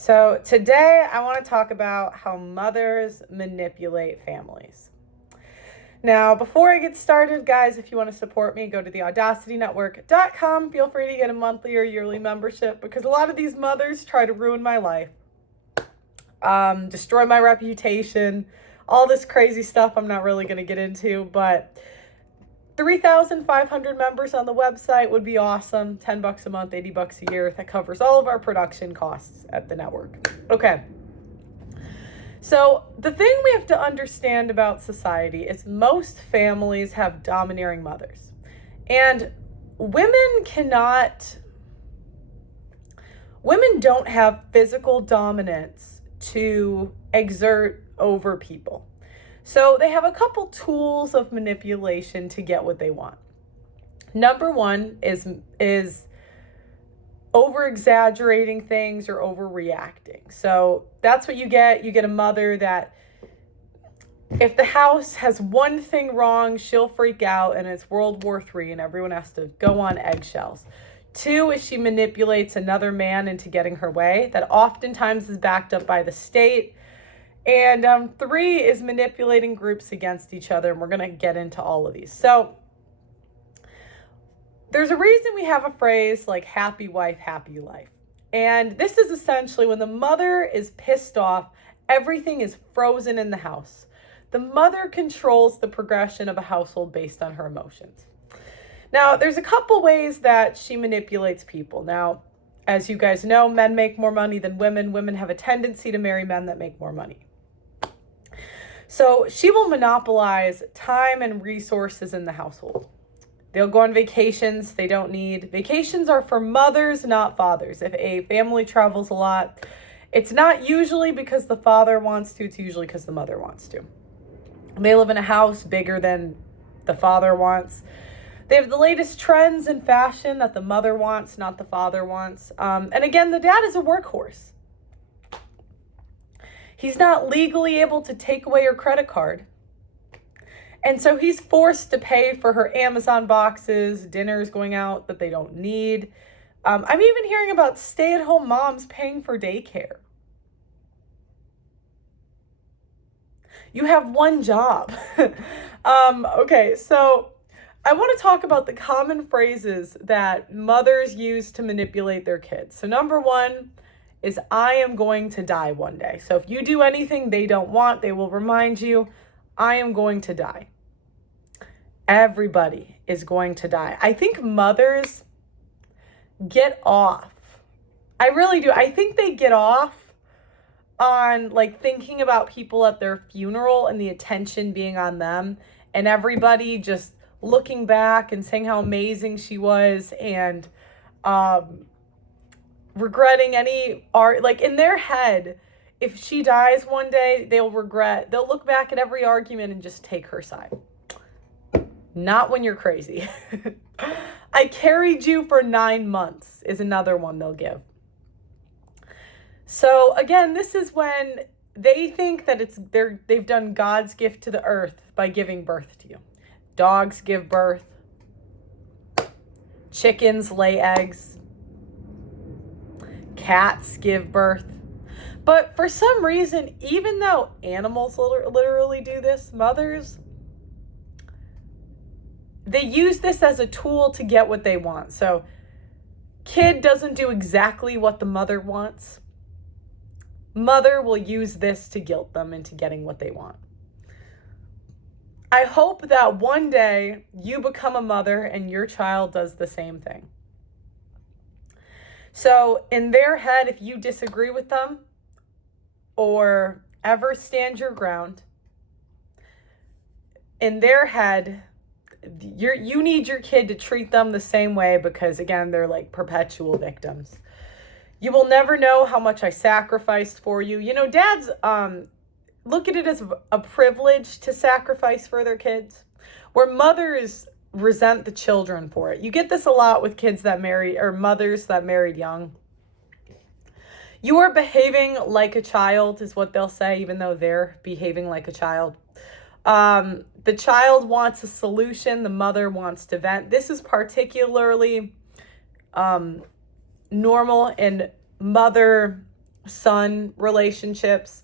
So, today I want to talk about how mothers manipulate families. Now, before I get started, guys, if you want to support me, go to theaudacitynetwork.com. Feel free to get a monthly or yearly membership because a lot of these mothers try to ruin my life, destroy my reputation, all this crazy stuff I'm not really going to get into, but 3,500 members on the website would be awesome. $10 a month, $80 a year. That covers all of our production costs at the network. Okay. So the thing we have to understand about society is most families have domineering mothers. And women don't have physical dominance to exert over people. So they have a couple tools of manipulation to get what they want. Number one is over exaggerating things or overreacting. So that's what you get. You get a mother that if the house has one thing wrong, she'll freak out and it's World War III and everyone has to go on eggshells. Two is she manipulates another man into getting her way. That oftentimes is backed up by the state. And three is manipulating groups against each other. And we're going to get into all of these. So there's a reason we have a phrase like happy wife, happy life. And this is essentially when the mother is pissed off, everything is frozen in the house. The mother controls the progression of a household based on her emotions. Now, there's a couple ways that she manipulates people. Now, as you guys know, men make more money than women. Women have a tendency to marry men that make more money. So she will monopolize time and resources in the household. They'll go on vacations they don't need. Vacations are for mothers, not fathers. If a family travels a lot, it's not usually because the father wants to, it's usually because the mother wants to. They live in a house bigger than the father wants. They have the latest trends in fashion that the mother wants, not the father wants. And again, the dad is a workhorse. He's not legally able to take away her credit card. And so he's forced to pay for her Amazon boxes, dinners going out that they don't need. I'm even hearing about stay-at-home moms paying for daycare. You have one job. Okay, so I want to talk about the common phrases that mothers use to manipulate their kids. So number one is I am going to die one day. So if you do anything they don't want, they will remind you, I am going to die. Everybody is going to die. I think mothers get off. I really do. I think they get off on like thinking about people at their funeral and the attention being on them and everybody just looking back and saying how amazing she was and regretting any art. Like in their head, if she dies one day, they'll look back at every argument and just take her side. Not when you're crazy. I carried you for 9 months is another one they'll give. So again, this is when they think that they've done God's gift to the earth by giving birth to you. Dogs give birth. Chickens lay eggs. Cats give birth. But for some reason, even though animals literally do this, mothers, they use this as a tool to get what they want. So kid doesn't do exactly what the mother wants. Mother will use this to guilt them into getting what they want. I hope that one day you become a mother and your child does the same thing. So in their head, if you disagree with them or ever stand your ground, in their head, you need your kid to treat them the same way because, again, they're like perpetual victims. You will never know how much I sacrificed for you. You know, dads look at it as a privilege to sacrifice for their kids, where mothers resent the children for it. You get this a lot with kids that marry or mothers that married young. You are behaving like a child is what they'll say, even though they're behaving like a child. The child wants a solution. The mother wants to vent. This is particularly normal in mother son relationships.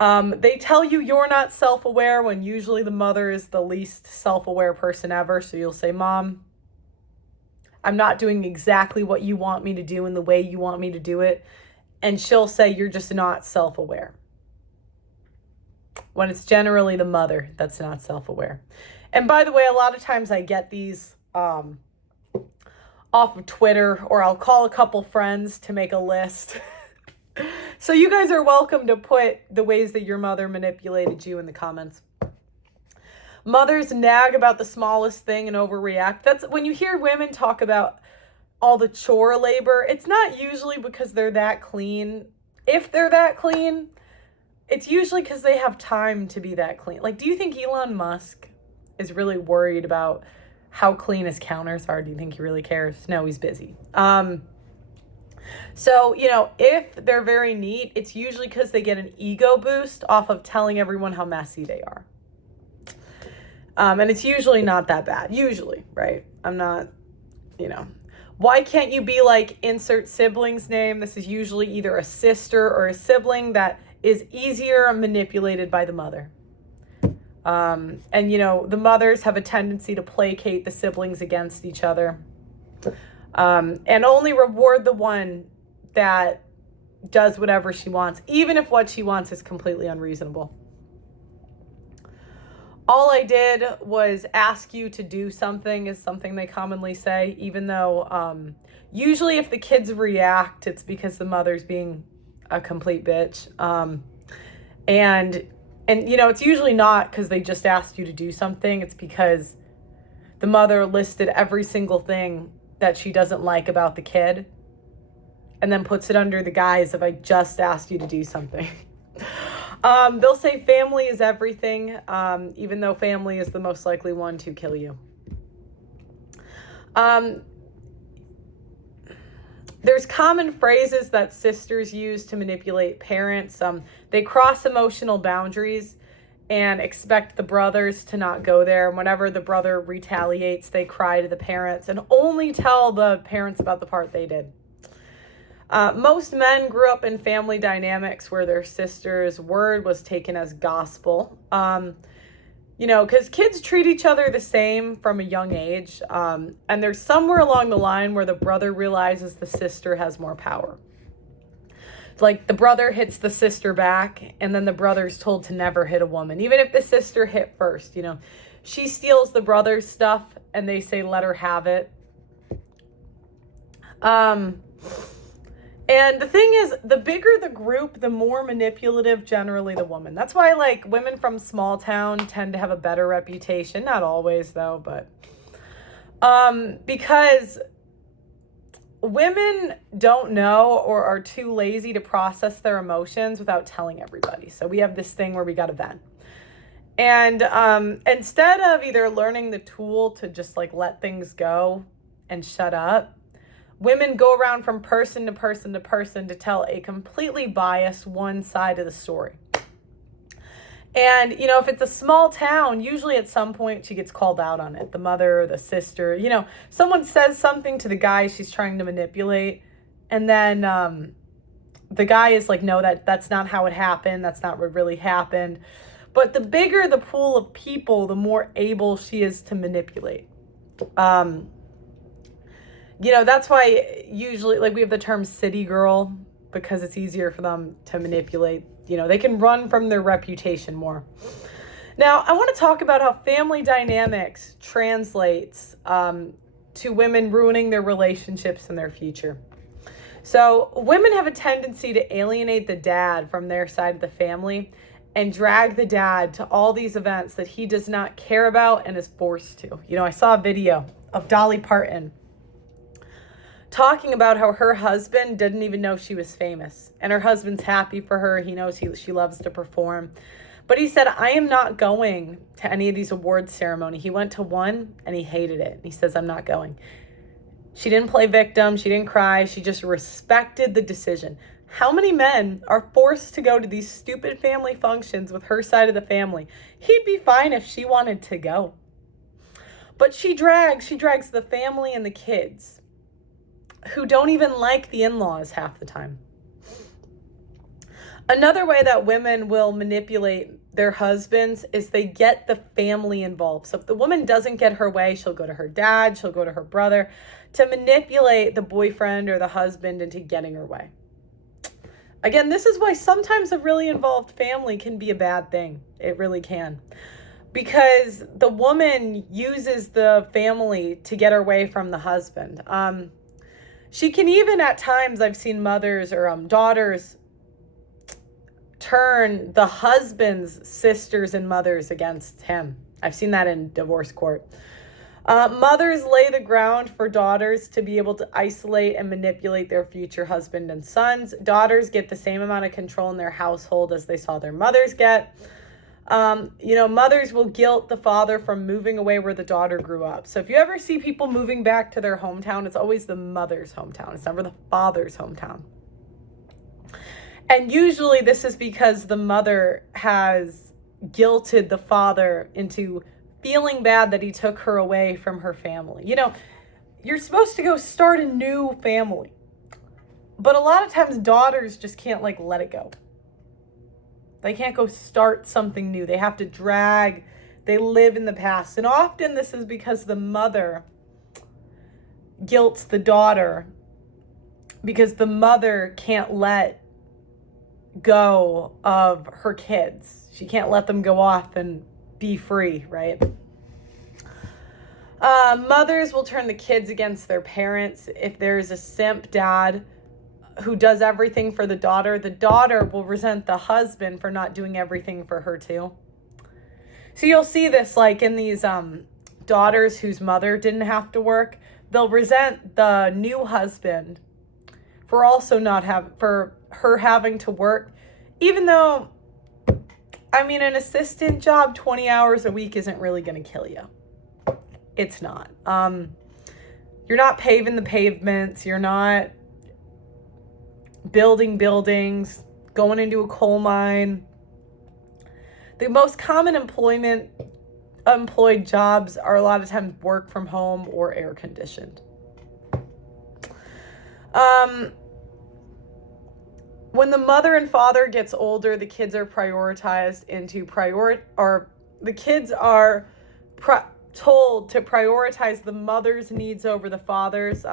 They tell you you're not self-aware when usually the mother is the least self-aware person ever. So you'll say, Mom, I'm not doing exactly what you want me to do in the way you want me to do it. And she'll say, you're just not self-aware. When it's generally the mother that's not self-aware. And by the way, a lot of times I get these off of Twitter, or I'll call a couple friends to make a list. So you guys are welcome to put the ways that your mother manipulated you in the comments. Mothers nag about the smallest thing and overreact. That's when you hear women talk about all the chore labor, it's not usually because they're that clean. If they're that clean, it's usually because they have time to be that clean. Like, do you think Elon Musk is really worried about how clean his counters are? Do you think he really cares? No, he's busy. So, if they're very neat, it's usually because they get an ego boost off of telling everyone how messy they are. And it's usually not that bad. Usually, right? I'm not, Why can't you be like insert sibling's name? This is usually either a sister or a sibling that is easier manipulated by the mother. And, the mothers have a tendency to placate the siblings against each other. And only reward the one that does whatever she wants, even if what she wants is completely unreasonable. All I did was ask you to do something is something they commonly say, even though usually if the kids react, it's because the mother's being a complete bitch. And it's usually not because they just asked you to do something. It's because the mother listed every single thing that she doesn't like about the kid and then puts it under the guise of, I just asked you to do something. They'll say family is everything, even though family is the most likely one to kill you. There's common phrases that sisters use to manipulate parents. They cross emotional boundaries and expect the brothers to not go there. Whenever the brother retaliates, they cry to the parents and only tell the parents about the part they did. Most men grew up in family dynamics where their sister's word was taken as gospel. Because kids treat each other the same from a young age. And there's somewhere along the line where the brother realizes the sister has more power. It's like the brother hits the sister back, and then the brother's told to never hit a woman. Even if the sister hit first, she steals the brother's stuff and they say, let her have it. And the thing is, the bigger the group, the more manipulative generally the woman. That's why, women from small town tend to have a better reputation. Not always, though, but because women don't know or are too lazy to process their emotions without telling everybody. So we have this thing where we got to vent. And instead of either learning the tool to just, let things go and shut up, women go around from person to person to person to tell a completely biased one side of the story. And, if it's a small town, usually at some point she gets called out on it. The mother or the sister, someone says something to the guy she's trying to manipulate. And then the guy is like, no, that's not how it happened. That's not what really happened. But the bigger the pool of people, the more able she is to manipulate. That's why usually, we have the term city girl, because it's easier for them to manipulate. They can run from their reputation more. Now, I want to talk about how family dynamics translates to women ruining their relationships and their future. So women have a tendency to alienate the dad from their side of the family and drag the dad to all these events that he does not care about and is forced to. I saw a video of Dolly Parton talking about how her husband didn't even know she was famous. And her husband's happy for her. He knows she loves to perform. But he said, I am not going to any of these awards ceremony. He went to one and he hated it. He says, I'm not going. She didn't play victim. She didn't cry. She just respected the decision. How many men are forced to go to these stupid family functions with her side of the family? He'd be fine if she wanted to go. But she drags the family and the kids, who don't even like the in-laws half the time. Another way that women will manipulate their husbands is they get the family involved. So if the woman doesn't get her way, she'll go to her dad, she'll go to her brother to manipulate the boyfriend or the husband into getting her way. Again, this is why sometimes a really involved family can be a bad thing. It really can. Because the woman uses the family to get her way from the husband. She can even at times, I've seen mothers or daughters turn the husband's sisters and mothers against him. I've seen that in divorce court. Mothers lay the ground for daughters to be able to isolate and manipulate their future husband and sons. Daughters get the same amount of control in their household as they saw their mothers get. Mothers will guilt the father from moving away where the daughter grew up. So if you ever see people moving back to their hometown, it's always the mother's hometown. It's never the father's hometown. And usually this is because the mother has guilted the father into feeling bad that he took her away from her family. You're supposed to go start a new family. But a lot of times daughters just can't let it go. They can't go start something new. They have to they live in the past. And often this is because the mother guilts the daughter because the mother can't let go of her kids. She can't let them go off and be free, right? Mothers will turn the kids against their parents. If there's a simp dad who does everything for the daughter will resent the husband for not doing everything for her too. So you'll see this in these daughters whose mother didn't have to work. They'll resent the new husband for also for her having to work, even though, an assistant job 20 hours a week isn't really going to kill you. It's not. You're not paving the pavements. You're not building buildings, going into a coal mine. The most common employed jobs are a lot of times work from home or air conditioned. When the mother and father gets older, the kids are prioritized the kids are told to prioritize the mother's needs over the father's.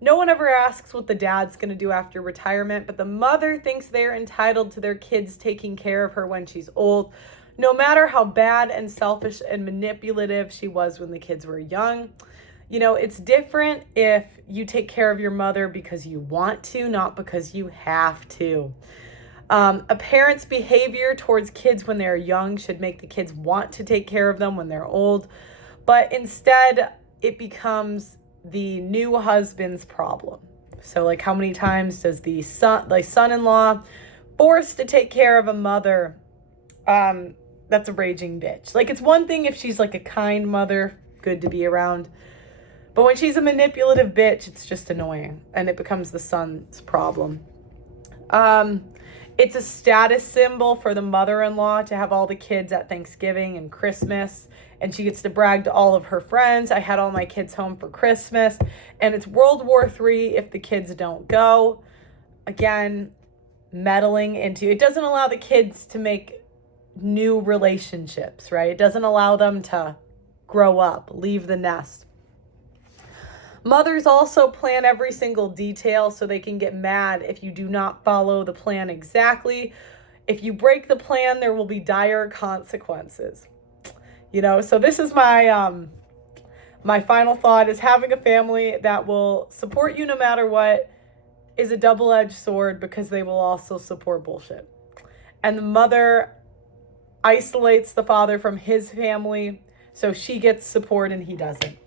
No one ever asks what the dad's going to do after retirement, but the mother thinks they're entitled to their kids taking care of her when she's old, no matter how bad and selfish and manipulative she was when the kids were young. It's different if you take care of your mother because you want to, not because you have to. A parent's behavior towards kids when they're young should make the kids want to take care of them when they're old. But instead, it becomes the new husband's problem. So how many times does the son-in-law forced to take care of a mother that's a raging bitch? It's one thing if she's a kind mother, good to be around. But when she's a manipulative bitch, it's just annoying. And it becomes the son's problem. It's a status symbol for the mother-in-law to have all the kids at Thanksgiving and Christmas. And she gets to brag to all of her friends, I had all my kids home for Christmas. And it's World War III if the kids don't go. Again, meddling into it doesn't allow the kids to make new relationships, right? It doesn't allow them to grow up, leave the nest. Mothers also plan every single detail so they can get mad if you do not follow the plan exactly. If you break the plan, there will be dire consequences. So this is my final thought is having a family that will support you no matter what is a double-edged sword because they will also support bullshit. And the mother isolates the father from his family so she gets support and he doesn't.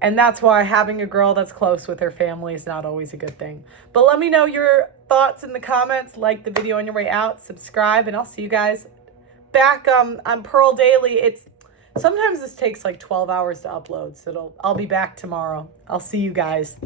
And that's why having a girl that's close with her family is not always a good thing. But let me know your thoughts in the comments. Like the video on your way out. Subscribe. And I'll see you guys back on Pearl Daily. Sometimes this takes 12 hours to upload. So I'll be back tomorrow. I'll see you guys.